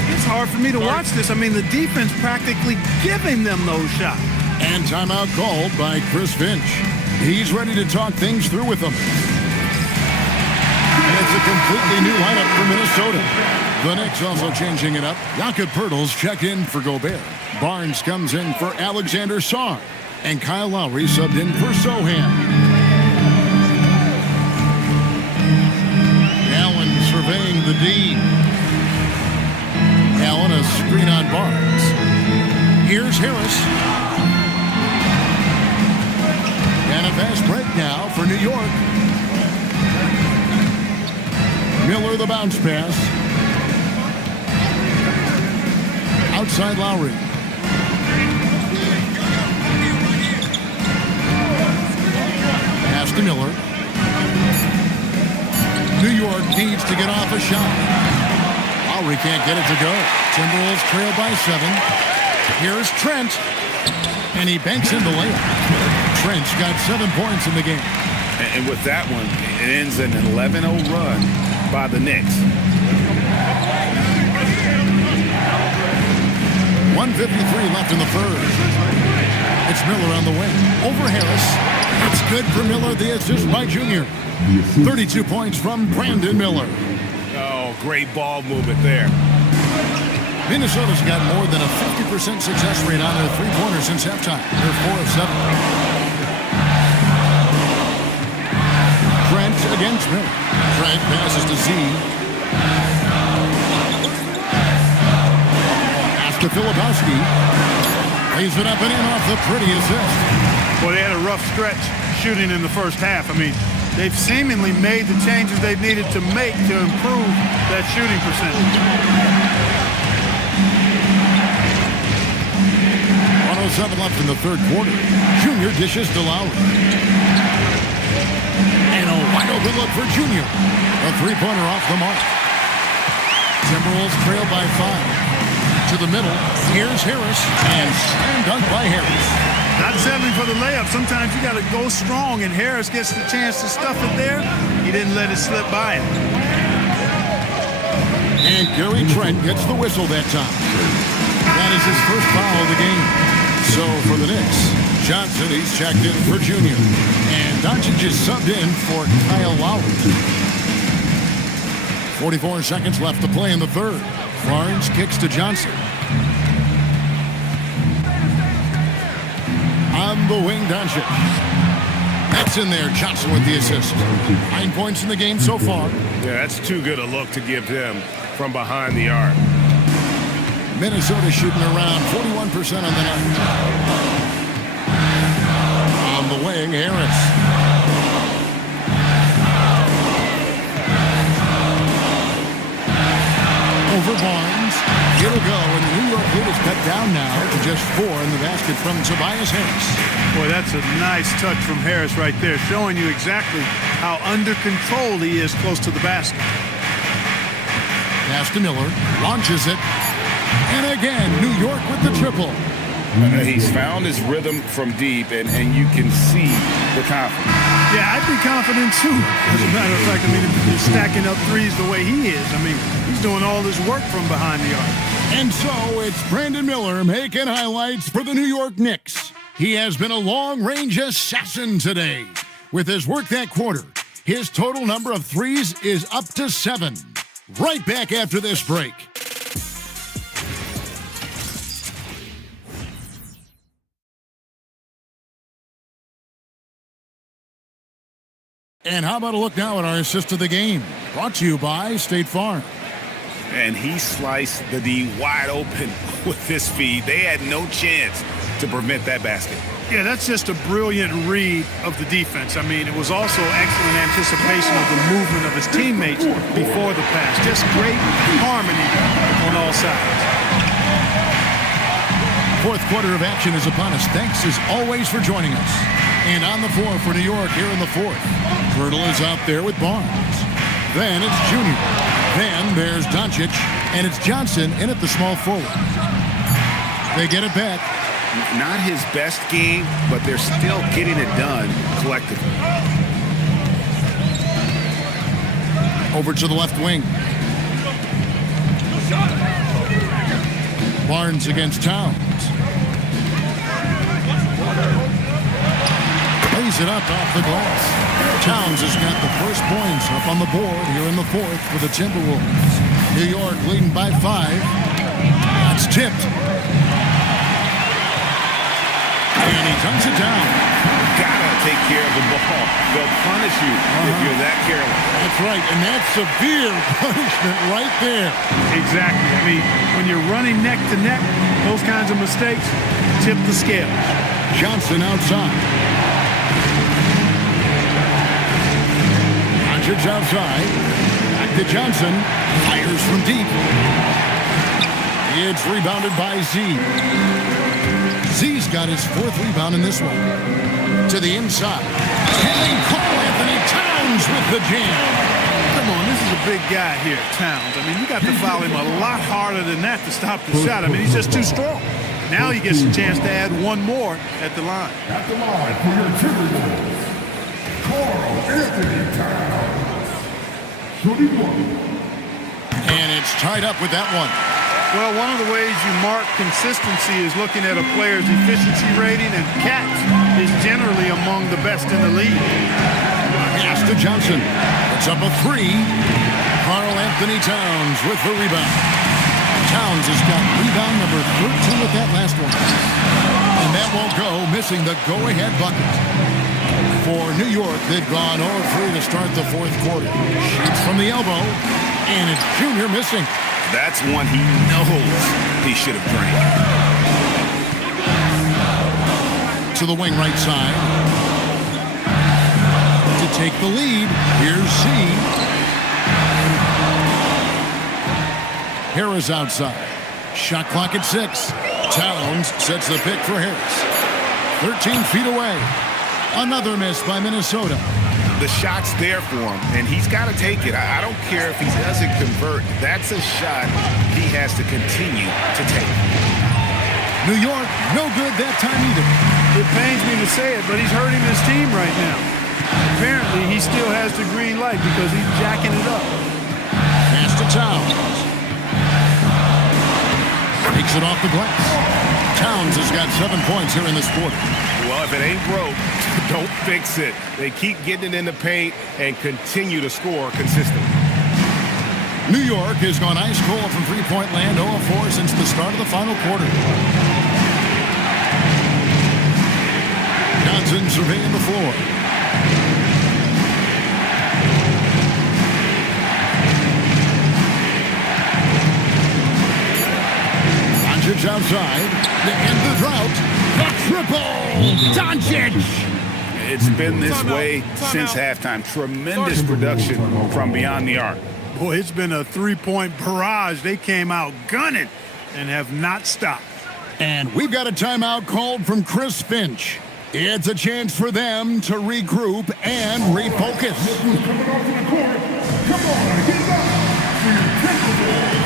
It's hard for me to watch this. I mean, the defense practically giving them those shots. And timeout called by Chris Finch. He's ready to talk things through with them. And it's a completely new lineup for Minnesota. The Knicks also changing it up. Jakob Poeltl's checked in for Gobert. Barnes comes in for Alexander Sarr. And Kyle Lowry subbed in for Sohan. Allen surveying the D. Allen a screen on Barnes. Here's Harris. And a fast break now for New York. Miller the bounce pass. Outside Lowry. Pass to Miller. New York needs to get off a shot. Lowry can't get it to go. Timberwolves trail by 7. Here's Trent. And he banks in the layup. Trent's got 7 points in the game. And with that one, it ends an 11-0 run by the Knicks. 1:53 left in the third. It's Miller on the wing. Over Harris. It's good for Miller. The assist by Junior. 32 points from Brandon Miller. Oh, great ball movement there. Minnesota's got more than a 50% success rate on their three-pointers since halftime. They're 4 of 7. Trent against Miller. Trent passes to Z. Pass to Filipowski. Lays it up and in off the pretty assist. Well, they had a rough stretch shooting in the first half. I mean, they've seemingly made the changes they've needed to make to improve that shooting percentage. 1:07 left in the third quarter. Junior dishes to Lowry. And a wide open look for Junior. A three-pointer off the mark. Timberwolves trail by 5. To the middle. Here's Harris. And slam dunk by Harris. Not settling for the layup. Sometimes you got to go strong, and Harris gets the chance to stuff it there. He didn't let it slip by him. And Gary Trent gets the whistle that time. That is his first foul of the game. So for the Knicks, Johnson, he's checked in for Junior. And Doncic is subbed in for Kyle Lowry. 44 seconds left to play in the third. Barnes kicks to Johnson. On the wing, Doncic. That's in there. Johnson with the assist. 9 points in the game so far. Yeah, that's too good a look to give them from behind the arc. Minnesota shooting around 41% on the night. On the wing, Harris. Over Barnes. It'll go, and the New York lead is cut down now to just 4 in the basket from Tobias Harris. Boy, that's a nice touch from Harris right there, showing you exactly how under control he is close to the basket. Pass to Miller. Launches it. And again, New York with the triple. He's found his rhythm from deep, and you can see the confidence. Yeah, I'd be confident too. As a matter of fact, I mean, if you're stacking up threes the way he is, I mean, he's doing all this work from behind the arc. And so it's Brandon Miller making highlights for the New York Knicks. He has been a long-range assassin today. With his work that quarter, his total number of threes is up to 7. Right back after this break. And how about a look now at our assist of the game? Brought to you by State Farm. And he sliced the D wide open with his feed. They had no chance to prevent that basket. Yeah, that's just a brilliant read of the defense. I mean, it was also excellent anticipation of the movement of his teammates before the pass. Just great harmony on all sides. Fourth quarter of action is upon us. Thanks as always for joining us. And on the floor for New York here in the fourth. Poeltl is out there with Barnes. Then it's Junior. Then there's Doncic. And it's Johnson in at the small forward. They get it back. Not his best game, but they're still getting it done collectively. Over to the left wing. Barnes against Towns. Lays it up off the glass. Towns has got the first points up on the board here in the fourth for the Timberwolves. New York leading by 5. That's tipped. And he dunks it down. Gotta take care of the ball. They'll punish you if you're that careless. That's right, and that's severe punishment right there. Exactly. I mean, when you're running neck to neck, those kinds of mistakes tip the scale. Johnson outside. Doncic outside. Back to Johnson. Fires from deep. It's rebounded by Z. Z's got his 4th rebound in this one. To the inside. And Karl Anthony Towns with the jam. Come on, this is a big guy here, Towns. I mean, you got to foul him a lot harder than that to stop the shot. I mean, he's just too strong. Now he gets a chance to add one more at the line. At the line for your Timberwolves, Karl Anthony Towns. 31. And it's tied up with that one. Well, one of the ways you mark consistency is looking at a player's efficiency rating, and Cat is generally among the best in the league. Pass to Johnson. It's up a 3. Karl Anthony Towns with the rebound. Towns has got rebound number 13 with that last one. And that won't go, missing the go-ahead bucket. For New York, they've gone 0-3 to start the fourth quarter. Shoots from the elbow, and it's Junior missing. That's one he knows he should have drained. To the wing right side. To take the lead, here's Z. Harris outside. Shot clock at 6. Towns sets the pick for Harris. 13 feet away. Another miss by Minnesota. The shot's there for him, and he's got to take it. I don't care if he doesn't convert. That's a shot he has to continue to take. New York, no good that time either. It pains me to say it, but he's hurting his team right now. Apparently, he still has the green light because he's jacking it up. Pass to Towns. Takes it off the glass. Towns has got 7 points here in this quarter. Well, if it ain't broke, don't fix it. They keep getting it in the paint and continue to score consistently. New York has gone ice cold from three-point land, 0-4 since the start of the final quarter. Johnson surveying the floor. Doncic outside. To end the drought. The triple! Doncic! It's been this way since halftime. Tremendous production from beyond the arc. Boy, it's been a three-point barrage. They came out gunning and have not stopped. And we've got a timeout called from Chris Finch. It's a chance for them to regroup and refocus. Coming off to the court. Come on, get up for your Timberwolves.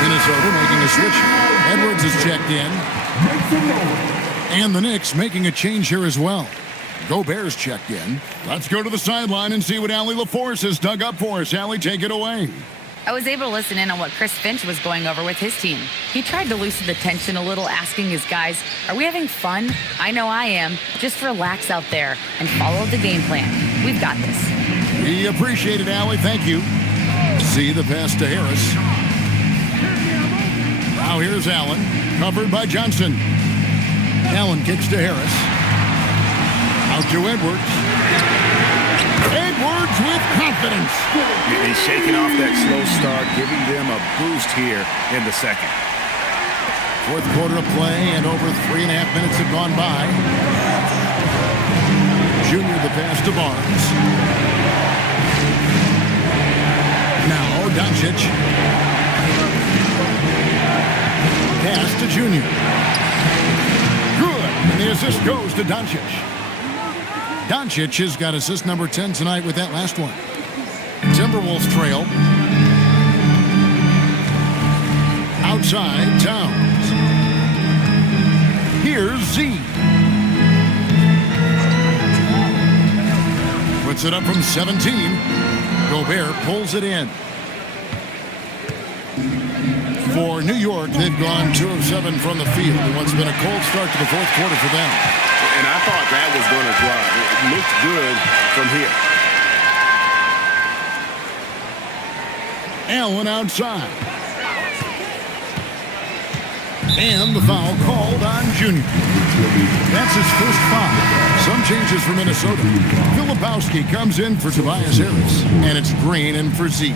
Minnesota making a switch. Edwards is checked in. And the Knicks making a change here as well. Gobert's checked in. Let's go to the sideline and see what Allie LaForce has dug up for us. Allie, take it away. I was able to listen in on what Chris Finch was going over with his team. He tried to loosen the tension a little, asking his guys, are we having fun? I know I am. Just relax out there and follow the game plan. We've got this. We appreciate it, Allie. Thank you. See the pass to Harris. Now here's Allen, covered by Johnson. Allen kicks to Harris. Out to Edwards. Edwards with confidence. He's shaking off that slow start, giving them a boost here in the second. Fourth quarter of play, and over 3.5 minutes have gone by. Junior the pass to Barnes. Now Doncic. Pass to Junior. Good. And the assist goes to Doncic. Doncic has got assist number 10 tonight with that last one. Timberwolves trail. Outside, Towns. Here's Z. Puts it up from 17. Gobert pulls it in. For New York, they've gone 2 of 7 from the field in what's been a cold start to the fourth quarter for them. And I thought that was going to drop. It looked good from here. Allen outside. And the foul called on Junior. That's his first foul. Some changes for Minnesota. Filipowski comes in for Tobias Harris. And it's Green in for Z.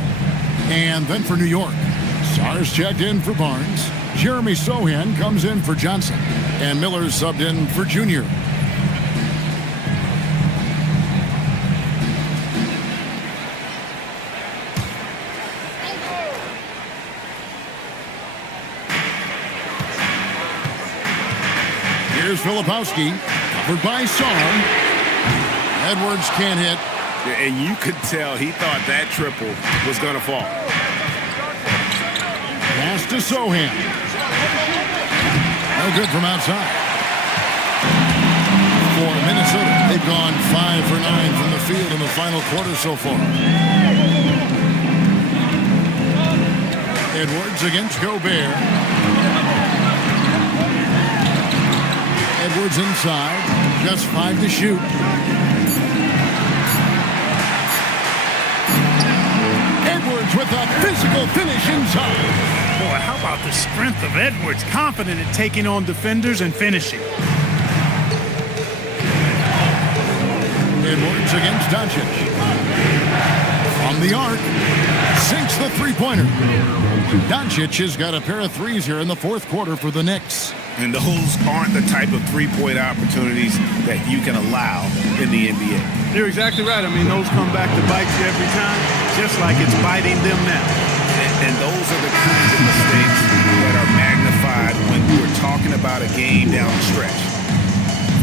And then for New York, Sars checked in for Barnes. Jeremy Sohan comes in for Johnson. And Miller subbed in for Junior. Here's Filipowski, covered by Song. Edwards can't hit. And you could tell he thought that triple was going to fall. Pass to Sohan. No good from outside. For Minnesota, they've gone 5 for 9 from the field in the final quarter so far. Edwards against Gobert. Edwards inside, just 5 to shoot. Edwards with a physical finish inside. Boy, how about the strength of Edwards? Confident at taking on defenders and finishing. Edwards against Doncic. From the arc, sinks the three-pointer. Doncic has got a pair of threes here in the fourth quarter for the Knicks. And those aren't the type of three-point opportunities that you can allow in the NBA. You're exactly right. I mean, those come back to bite you every time, just like it's biting them now. And those are the kinds of mistakes that are magnified when we're talking about a game down the stretch.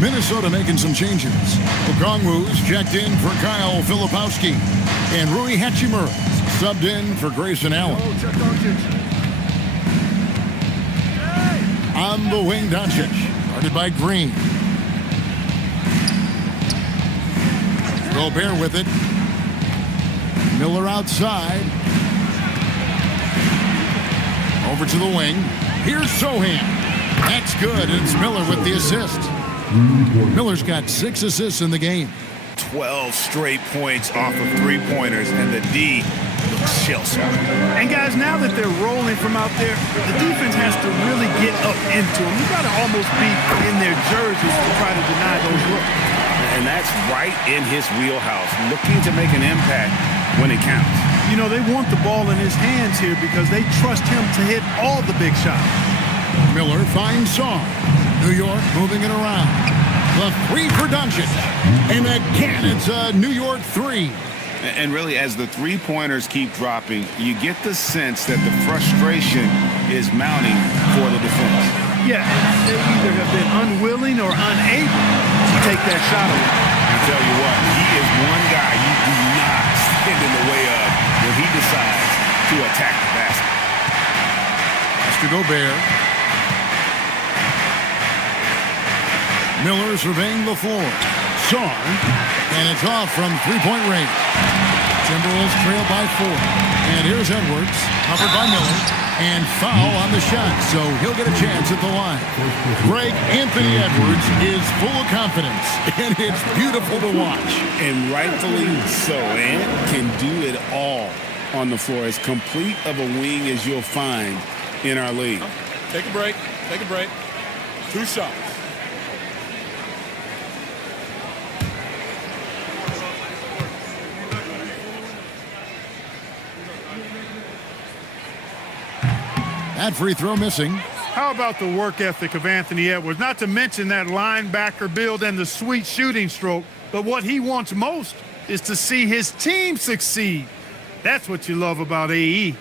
Minnesota making some changes. Okongwu's checked in for Kyle Filipowski. And Rui Hachimura subbed in for Grayson Allen. On the wing, Doncic, guarded by Green. Gobert with it. Miller outside. Over to the wing. Here's Sohan. That's good, and it's Miller with the assist. Miller's got 6 assists in the game. 12 straight points off of three-pointers, and the D looks shell-shocked. And guys, now that they're rolling from out there, the defense has to really get up into them. You got to almost be in their jerseys to try to deny those looks. And that's right in his wheelhouse, looking to make an impact when it counts. You know, they want the ball in his hands here because they trust him to hit all the big shots. Miller finds Song. New York moving it around. The three for Doncic. And again, it's a New York three. And really, as the three-pointers keep dropping, you get the sense that the frustration is mounting for the defense. Yeah, they either have been unwilling or unable to take that shot away. I tell you what, he is one guy you do not stand in the way of when he decides to attack the basket. That's to Gobert. Miller surveying the floor. Song, and it's off from three-point range. Timberwolves trail by 4. And here's Edwards, covered by Miller, and foul on the shot, so he'll get a chance at the line. Greg, Anthony Edwards is full of confidence, and it's beautiful to watch. And rightfully so. And can do it all on the floor. As complete of a wing as you'll find in our league. Take a break. Take a break. 2 shots. That free throw missing. How about the work ethic of Anthony Edwards? Not to mention that linebacker build and the sweet shooting stroke, but what he wants most is to see his team succeed. That's what you love about AE.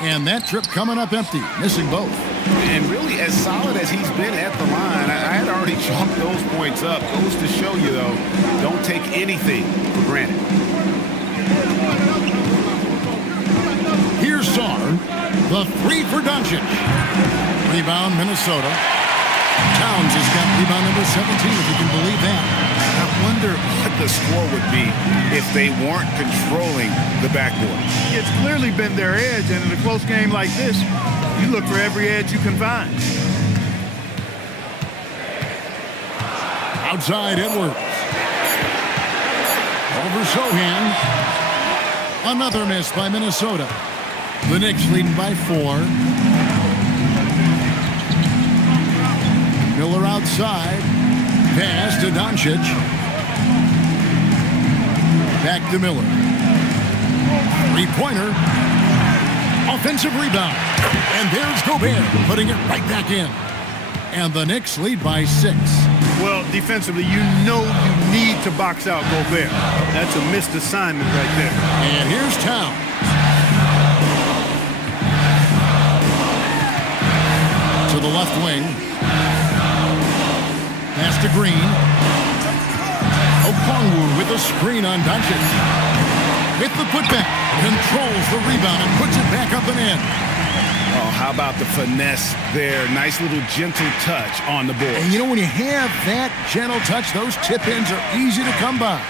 And that trip coming up empty, missing both. And really, as solid as he's been at the line, I had already chalked those points up. Goes to show you, though, don't take anything for granted. Here's Sar. The three for Doncic. Rebound, Minnesota. Towns has got rebound number 17, if you can believe that. I wonder what the score would be if they weren't controlling the backboard. It's clearly been their edge, and in a close game like this, you look for every edge you can find. Outside Edwards. Over Sohan. Another miss by Minnesota. The Knicks leading by 4. Miller outside. Pass to Doncic. Back to Miller. Three-pointer. Offensive rebound. And there's Gobert putting it right back in. And the Knicks lead by 6. Well, defensively, you know you need to box out Gobert. That's a missed assignment right there. And here's Towns. To the left wing. Pass to Green. Okongwu with a screen on Doncic. With the putback. Controls the rebound and puts it back up and in. Oh, how about the finesse there? Nice little gentle touch on the board. And you know, when you have that gentle touch, those tip-ins are easy to come by.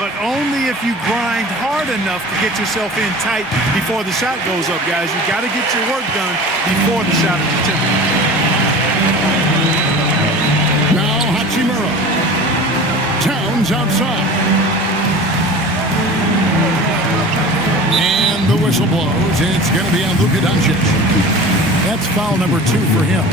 But only if you grind hard enough to get yourself in tight before the shot goes up, guys. You got to get your work done before the shot is attempted. Now Hachimura. Towns outside. And the whistle blows. It's going to be on Luka Doncic. That's foul number 2 for him.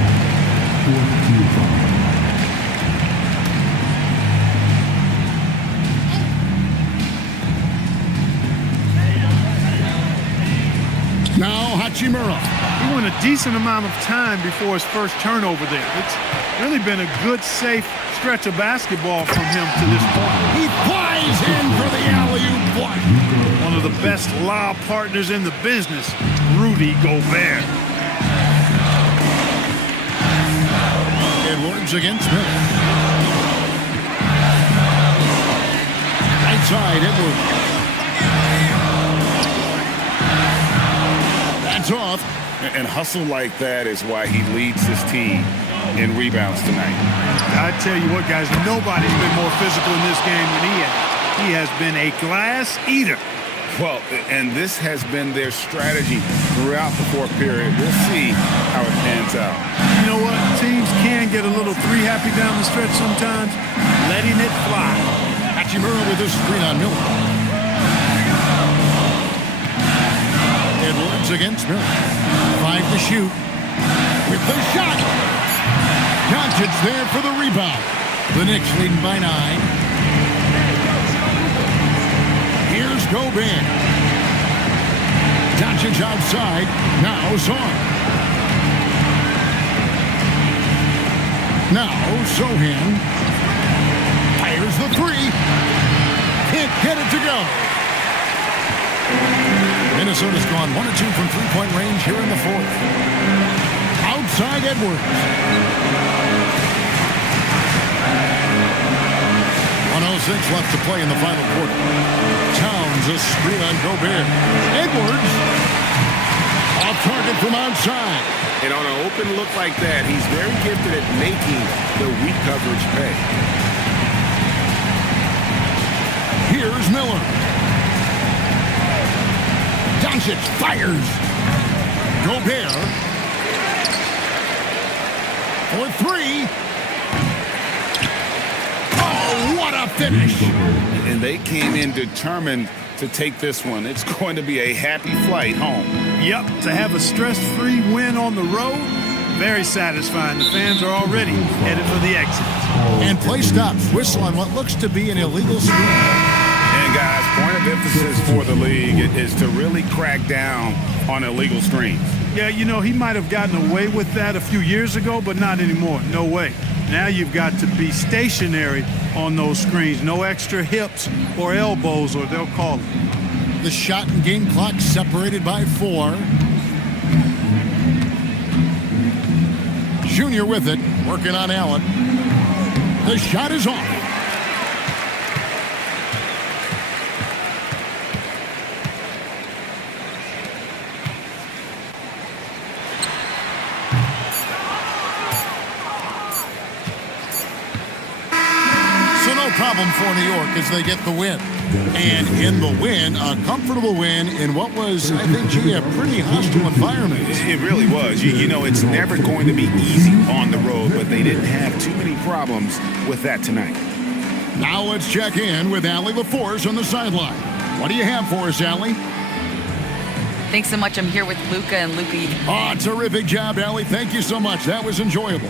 Now Hachimura. He went a decent amount of time before his first turnover there. It's really been a good, safe stretch of basketball from him to this point. He flies in for the alley-oop block. One of the best lob partners in the business, Rudy Gobert. Edwards against Miller. Right side, Edwards. That's off. And hustle like that is why he leads his team in rebounds tonight. I tell you what, guys, nobody's been more physical in this game than he has. He has been a glass eater. Well, and this has been their strategy throughout the fourth period. We'll see how it pans out. You know what? Teams can get a little three-happy down the stretch sometimes, letting it fly. Hachimura with a screen on Miller. Edwards against Miller. 5 to shoot. With the shot. Doncic there for the rebound. The Knicks leading by 9. Here's Gobert. Doncic outside. Now Zon. Now Sohan. Fires the 3. Can't get it to go. Minnesota's gone 1 of 2 from three-point range here in the 4th. Outside Edwards. 1:06 left to play in the final quarter. Towns a screen on Gobert. Edwards off target from outside. And on an open look like that, he's very gifted at making the weak coverage pay. Here's Miller. Doncic fires. Gobert for 3. Oh, what a finish. And they came in determined to take this one. It's going to be a happy flight home. Yep, to have a stress-free win on the road, very satisfying. The fans are already headed for the exit. And play stops. Whistle on what looks to be an illegal screen. And guys, point of emphasis for the league is to really crack down on illegal screens. Yeah, you know, he might have gotten away with that a few years ago, but not anymore. No way. Now you've got to be stationary on those screens. No extra hips or elbows, or they'll call it. The shot and game clock separated by 4. Jr. with it, working on Allen. The shot is off. Problem for New York as they get the win. And in the win, a comfortable win in what was, I think, a pretty hostile environment. It really was. You know, it's never going to be easy on the road, but they didn't have too many problems with that tonight. Now let's check in with Allie LaForce on the sideline. What do you have for us, Allie? Thanks so much. I'm here with Luka and Luka. Oh, terrific job, Allie. Thank you so much. That was enjoyable.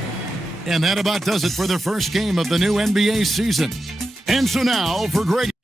And that about does it for the first game of the new NBA season. And so now for Greg.